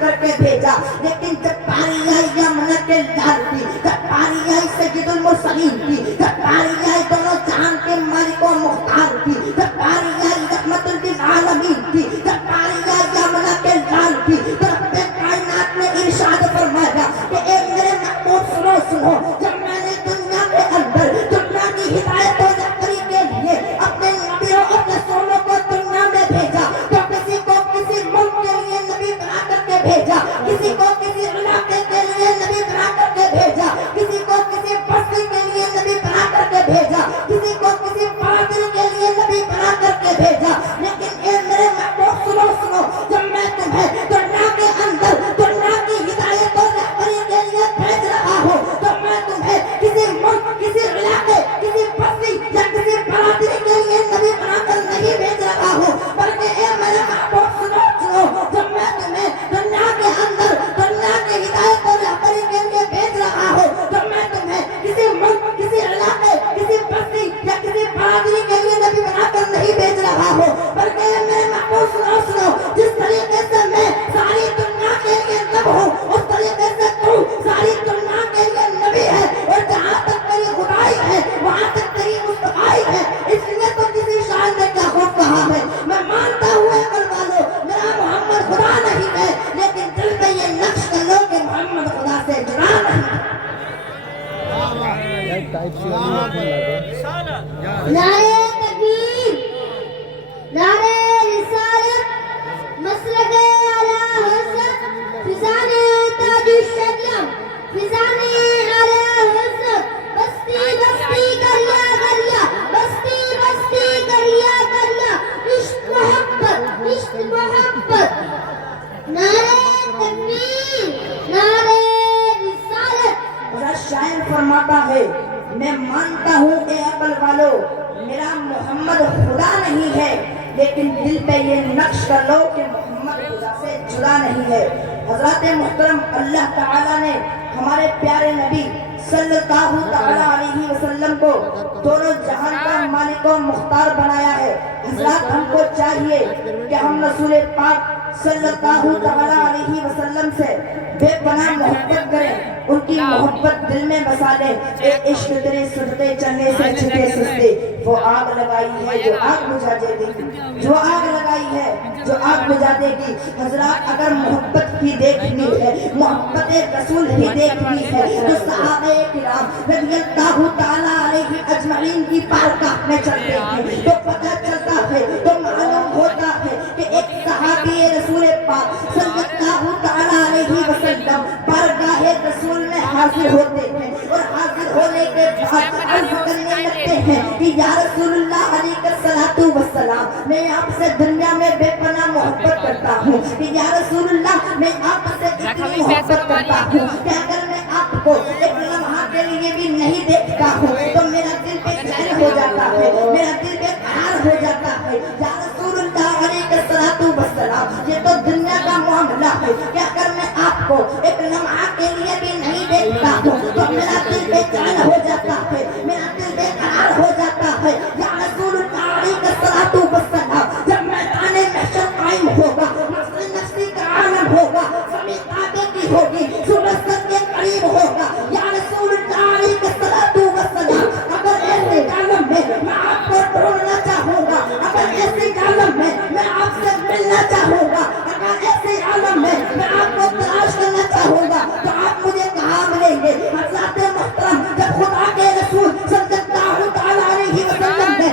کر کے بھیجا، لیکن جب پاری آئی یمنا کے لال کی، جب پاری آئی سید المرسلین کی، جب پاری آئی دونوں جہان کے مالک و مختار کی، جب پاری آئی رحمت للعالمین کی، جب پاری آئی یمنا کے لال کی، تو رب کائنات نے ارشاد فرمایا کہ اے میرے محبوب سنو سنو، جب میں نے دنیا کے اندر دنیا کی ہدایت و رہبری کے لیے اپنے نبیوں اور رسولوں کو دنیا میں بھیجا، تو کسی کو کسی ملک کے لیے نبی بنا کر کے بھیجا، کسی کو کسی علاقے کے لیے نبی بنا کر کے بھیجا، کسی کو کسی بستی کے لیے نبی بنا کر کے بھیجا، کسی کو کسی برادری کے لیے نبی بنا کر کے بھیجا، لیکن اے میرے محبوب سنو سنو، جب میں تمہیں دنیا کے اندر دنیا کی ہدایت اور رہبری کے لیے بھیج رہا ہوں، تو میں تمہیں کسی ملک، کسی علاقے، کسی بستی یا کسی برادری کے لیے نبی بنا کر نہیں بھیج رہا ہوں، بلکہ اے میرے محبوب سنو سنو، جب میں تمہیں دنیا کے اندر دنیا کی ہدایت اور رہبری کے لیے بھیج رہا ہوں، تو میں تمہیں کسی ملک، کسی علاقے، کسی بستی یا کسی برادری کے لیے نبی بنا کر نہیں بھیج رہا ہوں، بلکہ اے میرے محبوب سنو سنو، جس طریقے سے میں ساری دنیا کے لیے نب ہوں، اس طریقے سے تو ساری دنیا کے لیے نبی ہے، اور جہاں تک میری خدائی ہے وہاں تک تیری مصطفیٰ ہے، اس لیے تو کسی شاعر نے کیا خوب کہا ہے، میں مانتا ہوں اے عقل والو میرا محمد خدا نہیں ہے، لیکن دل میں یہ نقش کر لو کہ محمد خدا سے جڑا نہیں ہے۔ نعرہ تکبیر، نعرہ رسالت، مسلک اعلی حضرت، فیضان تاج الشریعہ، فیضان اعلی حضرت، بستی بستی کریا کریا، بستی بستی کریا کریا، عشق محبت، عشق محبت، نعرہ تکبیر، نعرہ رسالت۔ شاعر فرماتا ہے میں مانتا ہوں اے عقل والو میرا محمد خدا نہیں ہے، لیکن دل پہ یہ نقش کر لو کہ محمد خدا سے جڑا نہیں ہے۔ حضرات محترم، اللہ تعالیٰ نے ہمارے پیارے نبی صلی اللہ تعالیٰ علیہ وسلم کو دونوں جہان کا مالک و مختار بنایا ہے۔ حضرات ہم کو چاہیے کہ ہم رسول پاک صلی اللہ تعالیٰ علیہ وسلم سے بے پناہ محبت کریں، ان کی محبت دل میں بسا لیں۔ اے عشق تیرے صدقے چلنے سے چھٹے سستے، وہ آگ لگائی ہے جو آگ بجھا دے گی، جو آگ لگائی ہے جو آگ بجھا دے گی۔ حضرات اگر محبت ہی دیکھنی ہے، محبت رسول ہی دیکھنی ہے، تو صحابہ کرام رضی اللہ تعالیٰ علیہ اجمعین کی بارگاہ میں چلتے ہیں تو پتہ چلتا ہے، تو معلوم ہوتا ہے کہ ایک صحابی رسول پاک صلی اللہ تعالیٰ علیہ وسلم بارگاہ رسول میں حاضر ہوتے ہیں، اور حاضر ہونے کے بعد عرض کرنے لگتے ہیں کہ یا رسول اللہ علیہ الصلوۃ والسلام، میں آپ سے دنیا میں بے پناہ محبت کرتا ہوں، کہ یا رسول اللہ میں آپ سے اتنی محبت کرتا ہوں کہ اگر میں آپ کو ایک لمحہ کے لیے بھی نہیں دیکھتا ہوں تو میرا دل بے چین ہو جاتا ہے، میرا دل بے قرار ہو جاتا ہے۔ یا رسول اللہ علیہ الصلوۃ والسلام، یہ تو دنیا کا معاملہ ہے کہ اگر میں آپ کو ایک لمحہ کے لیے بھی نہیں دیکھتا ہوں تو میرا دل بے چین ہو جاتا ہے، میرا دل بے قرار ہو جاتا ہے۔ یا رسول اللہ علیہ الصلوۃ والسلام، جب میدان محشر قائم ہوگا، نفس نفسی کا عالم ہوگا، زمین کعبے کی ہوگی، سورج سر کے قریب ہوگا، یا رسول اللہ علیہ الصلوۃ والسلام، اگر ایسے عالم میں میں آپ کو ڈھونڈنا چاہوں گا، اگر ایسے عالم میں میں آپ سے ملنا چاہوں گا، اگر ایسے عالم میں میں آپ کو تلاش کرنا چاہوں گا، تو آپ مجھے کہاں ملیں گے؟ حضرات محترم، جب خدا کے رسول صلی اللہ تعالیٰ علیہ وسلم نے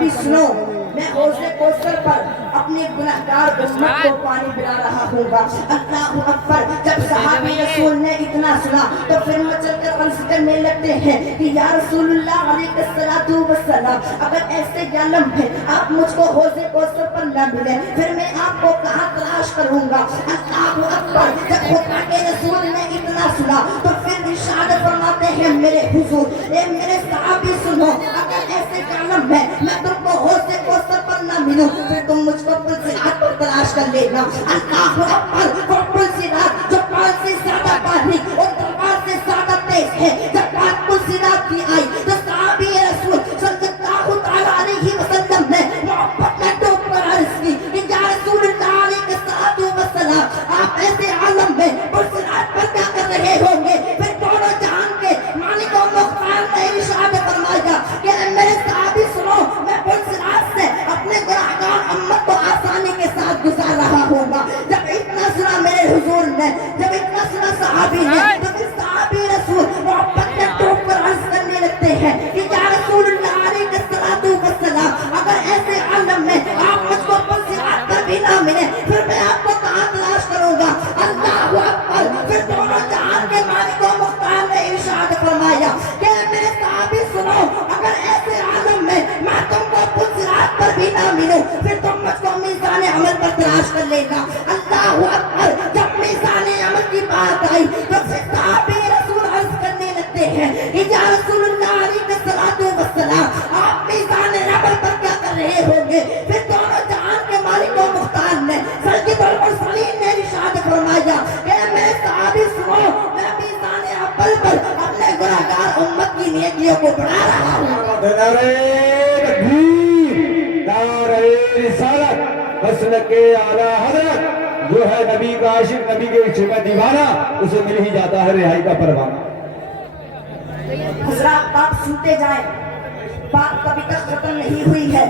صحابی سنو میں حوض کوثر پر اپنے گنہگار امت کو پانی پلا رہا ہوں گا. اللہ اکبر. جب صحابی رسول نے اتنا سنا تو پھر مچل کر عرض کرنے لگتے ہیں کہ یا رسول اللہ علیہ الصلوۃ والسلام اگر ایسے یا لمحے آپ مجھ کو حوض کوثر پر نہ ملے پھر میں آپ کو کہاں تلاش کروں گا. اللہ اکبر. جب خدا کے رسول نے اتنا سنا تو پھر ارشاد فرماتے ہیں میرے حضور اے میرے صحابی سنو اگر ایسے یا لمحے میں تم کو حوض کوثر پر نہ ملوں پھر تم مجھ کو پل صراط پر تلاش کر لینا. اللہ اکبر. وہ پل صراط جو پال سے زیادہ باریک اور تلوار سے زیادہ تیز ہے. جب بات پل صراط کی آئی تو صحابی رسول صلی اللہ تعالی علیہ وسلم نے محبت میں ڈوب کر عرض کی کہ یا رسول اللہ علیہ الصلوۃ والسلام آپ ایسے عالم میں پل صراط پر کیا کر رہے ہوں گے. پھر دونوں جہان کے مالک و مختار نے ارشاد فرمایا کہ میرے صحابی سنو میں پل صراط سے اپنے گنہگار امت کو آسانی کے ساتھ گزار رہا ہوں گا. جب اتنا سنا میرے حضور نے جب اتنا سنا صحابی نے تو پھر صحابی رسول محبت میں ڈوب کر عرض کرنے لگتے ہیں کہ یا رسول اللہ علیہ الصلوۃ والسلام اگر ایسے عالم میں آپ مجھ کو پل صراط پر بھی نہ ملے پھر میں آپ کو کہاں تلاش کروں گا. اللہ اکبر. پھر دونوں جہان کے مالک و مختار نے ارشاد فرمایا کہ میرے صحابی سنو اگر ایسے عالم میں میں تم کو پل صراط پر بھی نہ ملوں پھر تم مجھ کو میزان عمل پر تلاش کر لینا. اللہ اکبر. جب میزان عمل کی بات آئی تو پھر صحابی رسول عرض کرنے لگتے ہیں کہ یا رسول اللہ علیہ الصلوۃ والسلام آپ میزان عمل پر کیا کر رہے ہوں گے. پھر دونوں جہان کے مالک و مختار نے سید المرسلین نے ارشاد فرمایا کہ میرے صحابی سنو میں میزان عمل پر اپنے گنہگار امت کی نیکیوں کو بڑھا رہا ہوں. نعرہ تکبیر نعرہ رسالت مسلک اعلیٰ حضرت جو ہے نبی کا عاشق نبی کے عشق کا دیوانہ اسے مل ہی جاتا ہے رہائی کا پروانہ. حضرات بات سنتے جائیں بات کبھی تک ختم نہیں ہوئی ہے.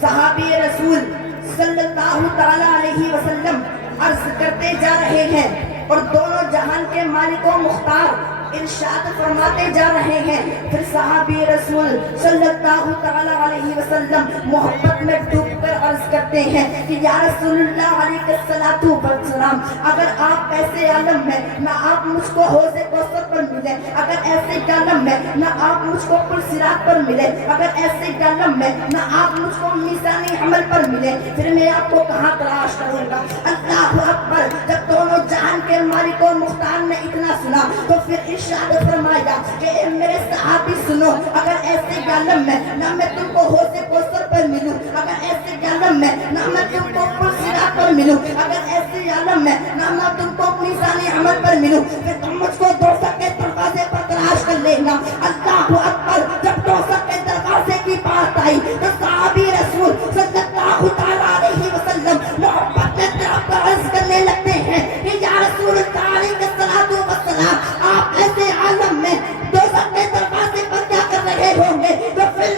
صحابی رسول صلی اللہ تعالی علیہ وسلم عرض کرتے جا رہے ہیں اور دونوں جہان کے مالک و مختار ارشاد فرماتے جا رہے ہیں. پھر صحابی رسول صلی اللہ تعالی علیہ وسلم محبت میں ڈوب کر عرض کرتے ہیں کہ یا رسول اللہ علیہ الصلوۃ والسلام اگر آپ ایسے عالم میں نہ آپ مجھ کو حوض کوثر پر ملے اگر ایسے عالم میں نہ آپ مجھ کو پل صراط پر ملے اگر ایسے عالم میں نہ آپ مجھ کو میزان عمل پر ملے پھر میں آپ کو کہاں تلاش کروں گا. اللہ اکبر. جب دونوں جہان کے مالک و مختار نے اتنا سنا تو پھر ارشاد فرمایا کہ اے میرے صحابی سنو اگر ایسے عالم میں نہ میں تم کو حوض کوثر پر ملوں اگر ایسے عالم میں نہ میں تم کو پل صراط پر ملوں اگر ایسے عالم میں نہ میں تم کو میزان عمل پر ملوں پھر تم مجھ کو دوزخ کے دروازے پر تلاش کر لینا. اللہ اکبر. جب دوزخ کے دروازے کی بات آئی تو صحابی رسول صلی اللہ تعالی علیہ وسلم محبت میں عرض کرنے لگتے ہیں کہ یا رسول اللہ علیہ الصلوۃ والسلام آپ ایسے عالم میں دوزخ کے دروازے پر کیا کر رہے ہوں گے. تو پھر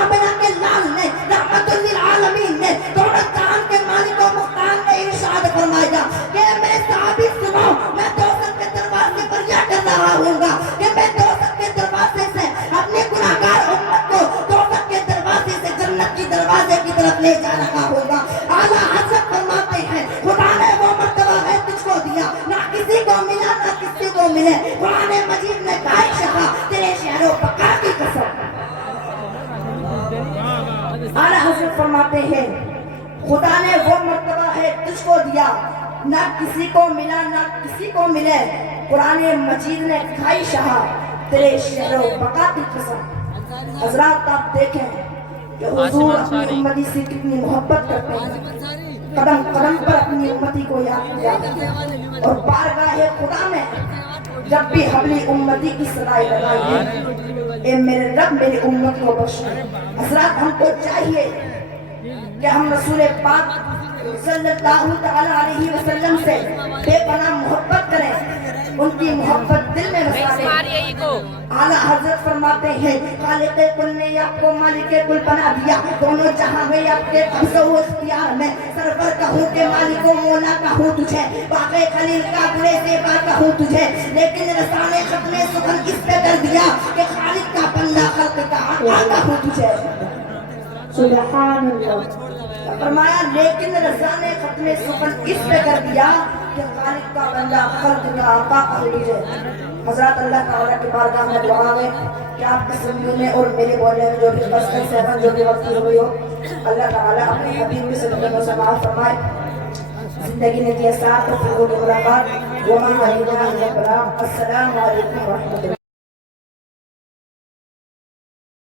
آمنہ کے لال نے رحمت للعالمین نے دونوں جہان کے مالک و مختار نے ارشاد فرمایا کہ میرے صحابی سنو میں دوزخ کے دروازے پر کیا کر رہا ہوں گا کہ میں دوزخ کے دروازے سے اپنے گنہگار امت کو دوزخ کے دروازے سے جنت کی دروازے کی طرف لے جا رہا ہوں گا. اعلیٰ حضرت فرماتے ہیں خدا نے وہ مرتبہ ہے تجھ کو دیا نہ کسی کو ملا نہ کسی کو ملے. قرآن مجید نے کہا شہا تیرے شہر و بقا کی قسم. اعلیٰ حضرت فرماتے ہیں خدا نے وہ مرتبہ ہے تجھ کو دیا نہ کسی کو ملا نہ کسی کو ملے. قرآن مجید نے کھائی شہا تیرے شہر و بقا کی قسم. حضرات آپ دیکھیں کہ حضور اپنی امتی سے کتنی محبت کرتے ہیں. قدم قدم پر اپنی امتی کو یاد کیا اور بارگاہ خدا میں جب بھی حبلی امتی کی صدائے لگائی ہے اے میرے رب میری امت کو بخش. حضرات ہم کو چاہیے کہ ہم رسول پاک صلی اللہ تعالی علیہ وسلم سے بے پناہ محبت کریں ان کی محبت دل میں بسا لیں. اعلیٰ حضرت فرماتے ہیں خالق کل نے آپ کو مالک کل بنا دیا دونوں جہاں میں آپ کے قبض و اختیار میں سرور کہوں کہ مالک و مولا کہوں تجھے واقع خلیل کا برے زیبا کہوں تجھے لیکن رسالے ختم سخن اس پہ کر دیا کہ خالق کا بندہ خلق کا آقا کہوں تجھے. سبحان اللہ. فرمایا لیکن رضا نے ختم سخن اس پہ کر دیا کہ خالق کا بندہ خلق کا آقا کر لیجئے. حضرات اللہ تعالیٰ کی بارگاہ میں دعا ہے کہ آپ کے سننے میں اور میرے بولنے میں جو بھی مسئلہ سہمن جو بھی وقت ہوئی ہو اللہ تعالیٰ اپنے حبیب کی صدقے میں سماعت فرمائے. زندگی نے دیا ساتھ تو پھر وہ ملاقات. وما علینا الا البلاغ. السلام علیکم ورحمۃ اللہ.